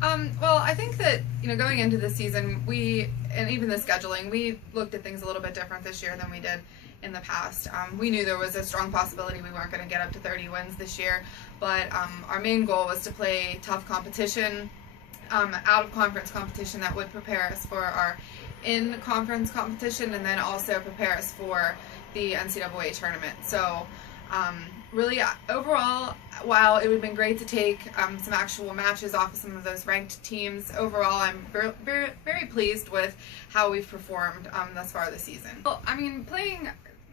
Well, I think that, going into the season, and even the scheduling, we looked at things a little bit different this year than we did in the past. We knew there was a strong possibility we weren't going to get up to 30 wins this year, but our main goal was to play tough competition, out-of-conference competition that would prepare us for our in-conference competition and then also prepare us for the NCAA tournament. So really, overall, while it would have been great to take some actual matches off of some of those ranked teams, overall I'm very, very pleased with how we've performed thus far this season. Well, I mean, playing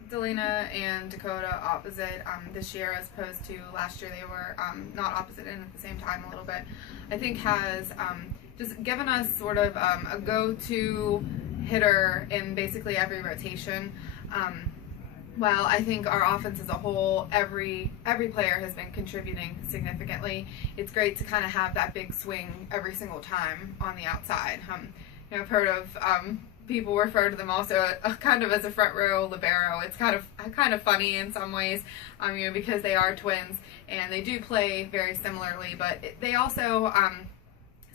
Delana and Dakota opposite this year as opposed to last year, they were not opposite and at the same time a little bit, I think has just given us sort of a go-to hitter in basically every rotation. While I think our offense as a whole, every player has been contributing significantly, it's great to kind of have that big swing every single time on the outside. I've heard of people refer to them also kind of as a front row libero. It's kind of funny in some ways, because they are twins and they do play very similarly, but they also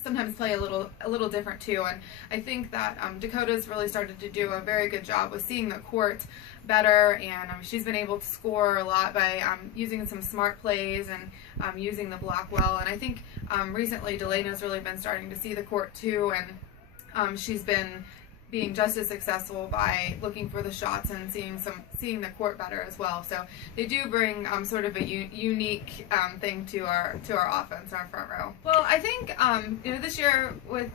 sometimes play a little different too. And I think that Dakota's really started to do a very good job with seeing the court better, and she's been able to score a lot by using some smart plays and using the block well. And I think recently Delana's really been starting to see the court too, and she's been being just as successful by looking for the shots and seeing the court better as well. So they do bring sort of a unique thing to our offense, our front row. Well, I think this year with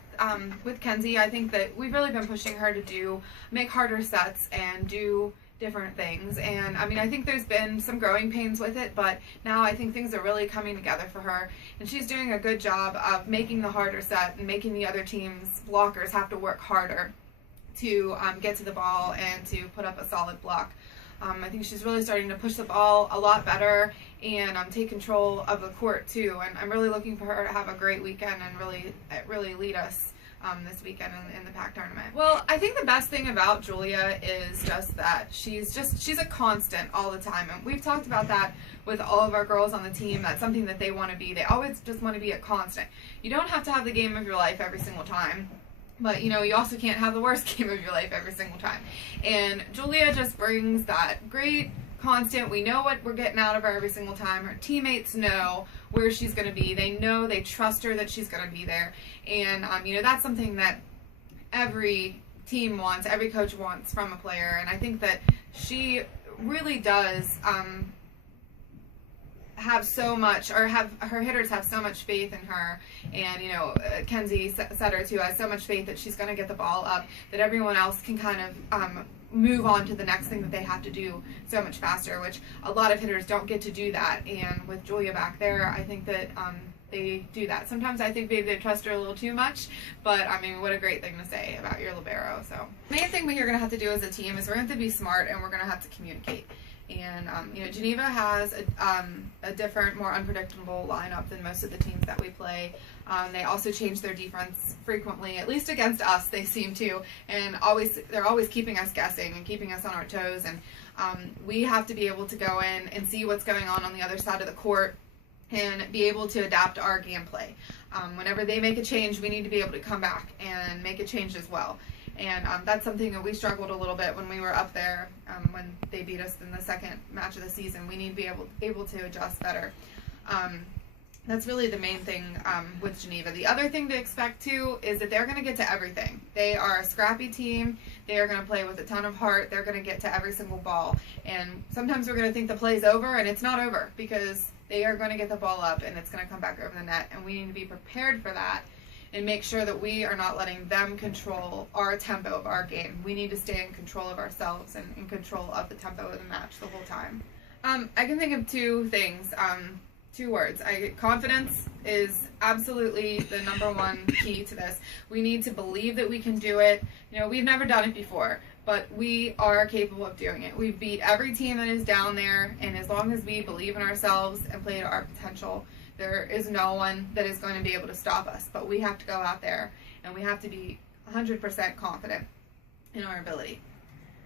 Kenzie, I think that we've really been pushing her to make harder sets and do different things, and I think there's been some growing pains with it, but now I think things are really coming together for her, and she's doing a good job of making the harder set and making the other team's blockers have to work harder to get to the ball and to put up a solid block. I think she's really starting to push the ball a lot better and take control of the court too, and I'm really looking for her to have a great weekend and really lead us this weekend in the PAC tournament. Well, I think the best thing about Julia is just that she's a constant all the time, and we've talked about that with all of our girls on the team. That's something that they want to be. They always just want to be a constant. You don't have to have the game of your life every single time, but you also can't have the worst game of your life every single time. And Julia just brings that great constant. We know what we're getting out of her every single time. Her teammates know where she's going to be. They trust her that she's going to be there. And that's something that every team wants, every coach wants from a player. And I think that she really does have so much, or have her hitters have so much faith in her, and Kenzie Setter too has so much faith that she's going to get the ball up, that everyone else can kind of move on to the next thing that they have to do so much faster, which a lot of hitters don't get to do that. And with Julia back there, I think that they do that. Sometimes I think maybe they trust her a little too much, but what a great thing to say about your libero. So the main thing we're going to have to do as a team is we're going to have to be smart, and we're going to have to communicate. And Geneva has a different, more unpredictable lineup than most of the teams that we play. They also change their defense frequently, at least against us they seem to, and they're always keeping us guessing and keeping us on our toes. And we have to be able to go in and see what's going on the other side of the court and be able to adapt our gameplay. Whenever they make a change, we need to be able to come back and make a change as well. And that's something that we struggled a little bit when we were up there, when they beat us in the second match of the season. We need to be able to adjust better. That's really the main thing with Geneva. The other thing to expect too is that they're going to get to everything. They are a scrappy team. They are going to play with a ton of heart. They're going to get to every single ball. And sometimes we're going to think the play's over, and it's not over, because they are going to get the ball up and it's going to come back over the net, and we need to be prepared for that and make sure that we are not letting them control our tempo of our game. We need to stay in control of ourselves and in control of the tempo of the match the whole time. I can think of two things, two words. Confidence is absolutely the number one key to this. We need to believe that we can do it. We've never done it before, but we are capable of doing it. We've beat every team that is down there, and as long as we believe in ourselves and play to our potential, there is no one that is going to be able to stop us. But we have to go out there, and we have to be 100% confident in our ability.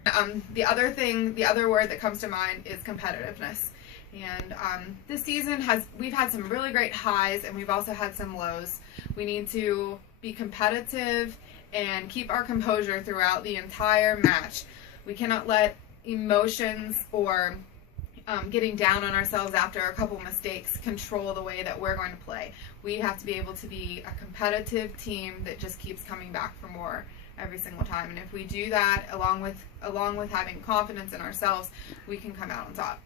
The other word that comes to mind is competitiveness. And this season we've had some really great highs, and we've also had some lows. We need to be competitive and keep our composure throughout the entire match. We cannot let emotions or getting down on ourselves after a couple mistakes control the way that we're going to play. We have to be able to be a competitive team that just keeps coming back for more every single time. And if we do that, along with having confidence in ourselves, we can come out on top.